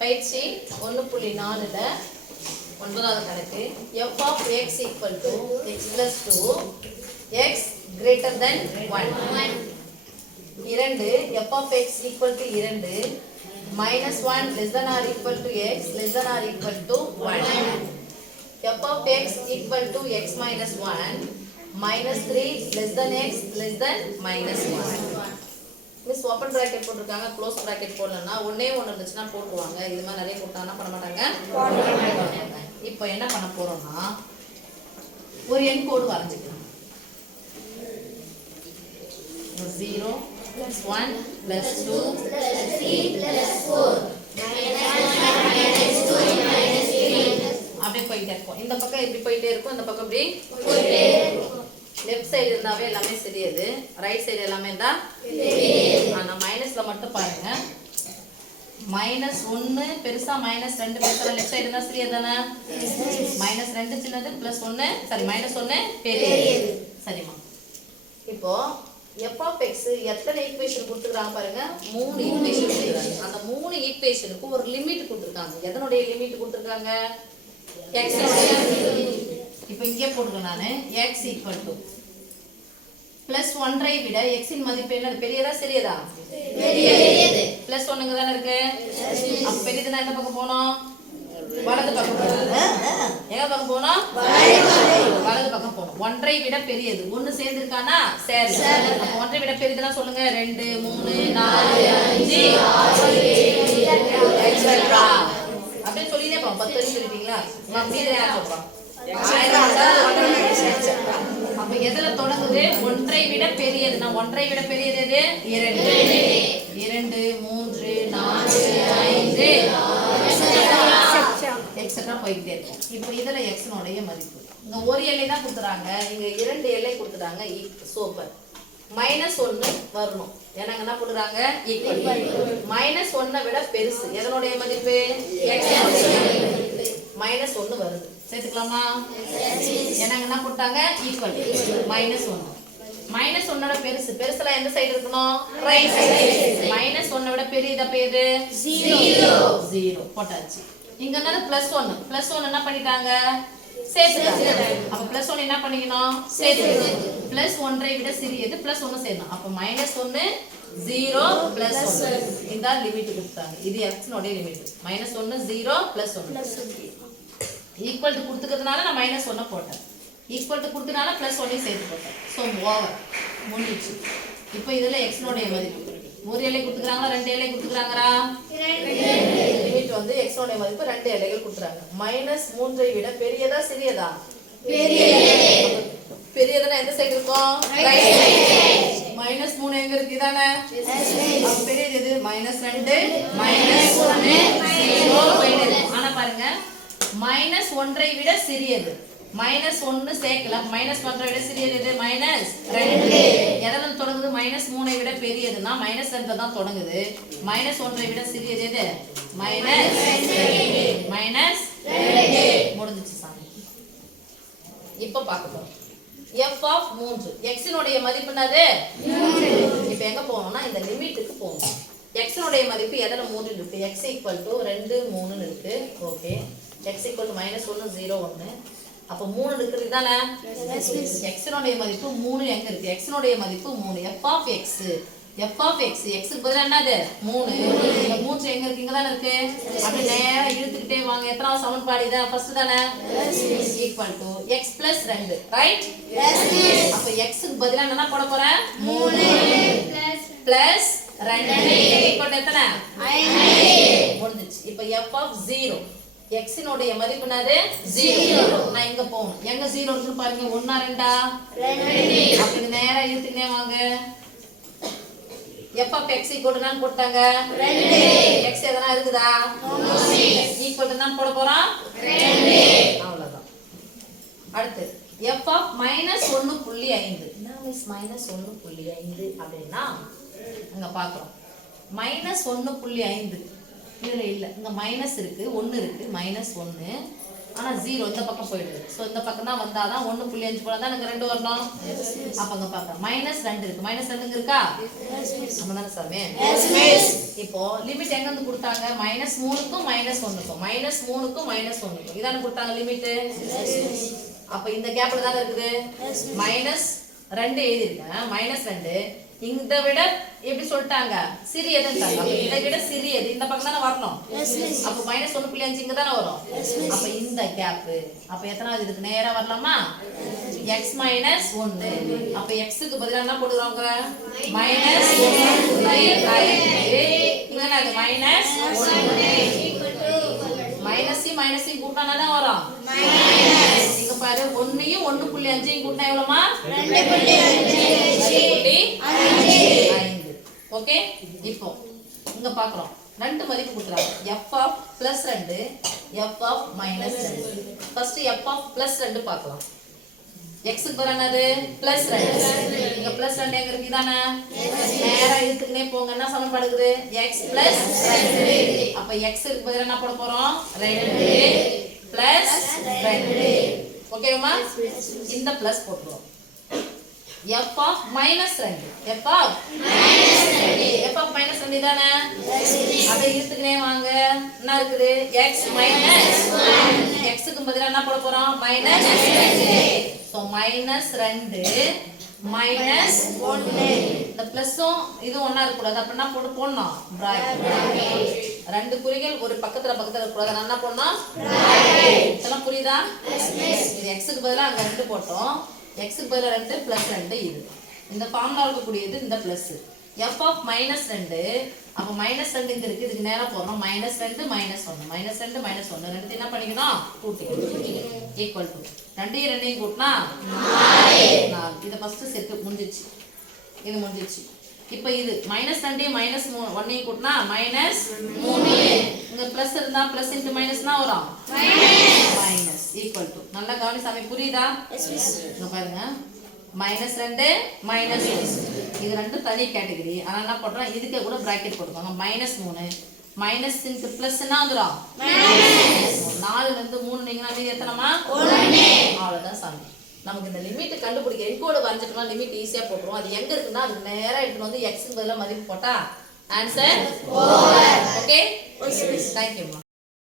பயிற்சி 1.4ல ஒன்பதாவது கணக்கு f of x equal to x plus 2 x greater than 1 2 f of x equal to 2 minus 1 less than or equal to x less than or equal to 1 f of x equal to x minus 1 minus 3 less than x less than minus 1 miss open bracket போட்டுருக்காங்க close bracket போடலன்னா ஒண்ணே ஒன்று இருந்துச்சுன்னா போட்டுருவாங்க இது மாதிரி நிறைய போட்டாங்கன்னா பண்ண மாட்டாங்க இப்போ என்ன பண்ண போறோம்னா ஒரு எண் கோடு வரைஞ்சிக்கலாம் 0 plus 1 plus 2 plus 3 plus 4 அப்படியே போயிட்டே இருக்கும் இந்த பக்கம் இப்படி போயிட்டே இருக்கும் இந்த பக்கம் இப்படி போயிட்டே இருக்கும் லெஃப்ட் சைடு இருந்தாவே எல்லாமே சரியாது ரைட் சைடு எல்லாமே இருந்தா ஆனா மைனஸ்ல மட்டும் பாருங்க -1 பெருசா -2 பெருசா லெஃப்ட் சைடு இருந்தா சரியா தானே -2 சின்னது +1 சாரி -1 பெரியது சரிமா இப்போ f of x எத்தனை ஈக்குவேஷன் கொடுத்துறாங்க பாருங்க 3 ஈக்குவேஷன் கொடுத்துறாங்க அந்த 3 ஈக்குவேஷனுக்கு ஒரு லிமிட் கொடுத்திருக்காங்க எதனுடைய லிமிட் கொடுத்திருக்காங்க x உடைய இப்போ இங்கே போடுறேன் நான் x +1 விட x இன் மதிப்பு என்ன பெரியதா சிறியதா பெரியது +1ங்க தான இருக்கு அப்ப பெரியதுனா எந்த பக்கம் போணும் வலது பக்கம் எங்க பக்கம் போணும் வலது பக்கம் போணும் 1 விட பெரியது ஒன்னு சேர்ந்து இருக்கானா சரி அப்ப 1 விட பெரியதுனா சொல்லுங்க 2 3 4 5 6 7 எக்ஸெட்ரா அப்படியே சொல்லினே பா 10 வரை சொல்லிட்டீங்களா நான் மீதி யார் சொல்றோம் அப்ப எதுல தொடங்குது 1 விட பெரியதுனா 1 விட பெரியது எது 2 3 4 5 எக்ஸெட்ரா போயிட்டே இருக்கும் இப்போ இதுல x உடைய மதிப்பு இங்க ஒரு எல்லை தான் கொடுத்துறாங்க இங்க 2 எல்லை கொடுத்துறாங்க சூப்பர் -1 வரணும் ஏன்னா என்ன போடுறாங்க ஈக்குவல் -1 விட பெருசு எதனுடைய மதிப்பு x -1 வருது சேர்த்துக்கலாமா ஏன்னா என்ன போட்டாங்க ஈக்குவல் -1 -1 பெருசு பெருசுல எந்த சைடு இருக்கணும் ரைட் சைடு -1 விட பெரியது அப்ப எது 0 போட்டாச்சு இங்க என்னது +1 என்ன பண்ணிட்டாங்க சேர்த்துட்டாங்க அப்ப +1 என்ன பண்ணிக்கணும் சேர்த்துக்கணும் +1 விட சிறியது +1 சேர்க்கணும் அப்ப -1 0 +1 இந்த லிமிட் கொடுத்தாங்க இது x உடைய லிமிட் -1 0 +1 ஈக்குவல் டு கொடுத்துக்கிறதுனால நான் -1 போட்டேன் ஈக்குவல் டு கொடுத்தனால +1 சேர்த்து போட்டேன் சோ ஓவர் முடிஞ்சிச்சு இப்போ இதுல x உடைய மதிப்பு ஒரு எல்லை கொடுத்துக்கறாங்களா ரெண்டு எல்லை கொடுத்துக்கறாங்கறா ரெண்டு லிமிட் வந்து x உடைய மதிப்பு ரெண்டு எல்லைகள் கொடுத்துறாங்க -3 விட பெரியதா சிறியதா பெரியது பெரியதுனா எந்த சைடு இருக்கும் ரைட் சைடு -3 எங்க இருக்கு இதானே அப்ப பெரியது எது -2 -1 0 போயிடுது ஆனா பாருங்க -1 விட சிறியது -1 சேர்க்கல -1 விட சிறியது எது -2 எதனால தொடங்குது -3 விட பெரியதுனா -2 தான் தொடங்குது -1 விட சிறியது எது -2 முடிஞ்சிச்சு சாமி இப்போ பார்க்கலாம் f of 3 x உடைய மதிப்பு என்னது 3 இப்போ எங்க போறோம்னா இந்த லிமிட்டுக்கு போறோம் x உடைய மதிப்பு எதல 3 இருக்கு x 2 3 இருக்கு ஓகே x -1 0 1 அப்ப 3 இருக்குது இதானே x உடைய மதிப்பு 3 எங்க இருக்கு x உடைய மதிப்பு 3 f of x x க்கு பதிலா என்னது 3 இந்த 3 எங்க இருக்கு இங்க தான இருக்கு அப்படி நேரா இழுத்துக்கிட்டே வாங்க எத்தனாவது சமன்பாடு இது ஃபர்ஸ்ட் தானே ஈக்குவல் டு x + 2 ரைட் அப்ப x க்கு பதிலா என்ன போட போறேன் 3 + 2 ஈக்குவல் டு எத்தனை 5 முடிஞ்சிச்சு இப்போ f of 0 x உடைய மதிப்பு என்னது 0 நான் இங்க போறேன் எங்க 0 இருக்குன்னு பாருங்க 1 2 2 அப்ப நேரா இழுத்துக்கிட்டே வாங்க f of x = போட்டாங்க 2 x எதனா இருக்குதா ஈக்குவல் தான் போட போறோம் 2 அவ்வளவுதான் அடுத்து f of -1.5 என்ன மிஸ் -1.5 அப்படினா அங்க பாக்குறோம் -1.5 இதுல இல்ல இங்க மைனஸ் இருக்கு 1 இருக்கு -1 ஆனா 0 இந்த பக்கம் போயிடுது. சோ இந்த பக்கம் தான் வந்தாதான் 1.5 போல தான் எனக்கு 2 வரணும். அப்ப அங்க பார்க்க -2 இருக்கு. -2 இருக்கா? நம்மதானே சாமி. இப்போ லிமிட் எங்க இருந்து கொடுத்தாங்க? -3க்கும் -1க்கும் -3க்கும் -1க்கும் இதான கொடுத்தாங்க லிமிட். அப்ப இந்த கேப்ல தான் இருக்குது. -2 எழுதிருக்கேன். -2 இந்த விட எப்படி சொல்லிட்டாங்க? சிறியதுன்றாங்க. அப்ப இதை விட சிறியது இந்த பக்கம் தானே வரணும். அப்ப -1.5 இங்க தானே வரும். அப்ப இந்த கேப் அப்ப எத்தனாவது இதுக்கு நேரா வரலாமா? x - 1. அப்ப x க்கு பதிலா என்ன போடுறாங்க? -1 இங்க என்னது? -1 -c கூட்டினா என்ன வரும்? இங்க பாரு 1யும் 1.5யும் கூட்டினா எவ்வளவுமா? 2.5. ஓகே, இப்போ இங்க பாக்குறோம் ரெண்டு மதிப்பு கொடுத்துறாங்க. f of +2 f of -2. First f of +2 பார்க்கலாம். x க்கு பதிலா என்னது? +2. இங்க +2 எங்க இருக்கு? இதானே. நேரா இழுத்துக்கினே போங்க. என்ன சமன்பாடு இருக்குது? x +2. அப்ப x க்கு பதிலா என்ன போட போறோம்? 2 +2. ஓகேமா? இந்த பிளஸ் போட்டுறோம். f of -2 f of -2 இதானே. அத இழுத்துக்கினே வாங்க. என்ன இருக்குது? x - 1. x க்கு பதிலா என்ன போட போறோம்? -2. சோ -2 -1. இந்த பிளஸும் இது ஒண்ணா இருக்க கூடாது. அப்ப என்ன போடணும்? பிராக்கெட். ரெண்டு குறிகள் ஒரு பக்கத்துல இருக்க கூடாது. என்ன போடணும்? பிராக்கெட். இதெல்லாம் புரியுதா? இது x க்கு பதிலா அங்க 2 போட்டோம். x க்கு பதிலா 2 +2 இது. இந்த ஃபார்முலா இருக்கக்கூடியது இந்த பிளஸ். f of -2 அப்ப -2 இங்க இருக்கு. இதுக்கு நேரா போறோம். -2 -1 -2 -1 ரெண்டு என்ன பண்ணிக்கணும்? கூட்டிக்கணும். ஈக்குவல் டு 2 2 கூட்டினா 4. இத ஃபர்ஸ்ட் செட் முடிஞ்சிச்சு. இது முடிஞ்சிச்சு. இப்போ இது -2 -1 கூட்டினா -3. இங்க பிளஸ் இருந்தா பிளஸ் இன்டு மைனஸ்னா வரும் மைனஸ் ஈக்குவல் டு. நல்லா கவனி சாமி, புரியுதா? இங்க பாருங்க -2 -1 இது ரெண்டும் தனி கேட்டகரி. ஆனா என்ன பண்றோம்? இதுக்கு கூட பிராக்கெட் போட்டுக்கோங்க. -3 மைனஸ் இன்டு பிளஸ் என்ன வந்துரும்? -4. 4ல இருந்து 3 நீங்க மீதி எத்தனைமா? 1. அவ்வளவுதான் சாமி. நமக்கு இந்த லிமிட் கண்டுபிடிக்க என்கோடு வரைஞ்சிட்டோம்னா லிமிட் ஈஸியா போட்டுரும். அது எங்க இருக்குன்னா அதுக்கு நேரா எடுத்துட்டு வந்து x க்கு பதிலா மதிப்பு போட்டா answer over. Okay, thank you.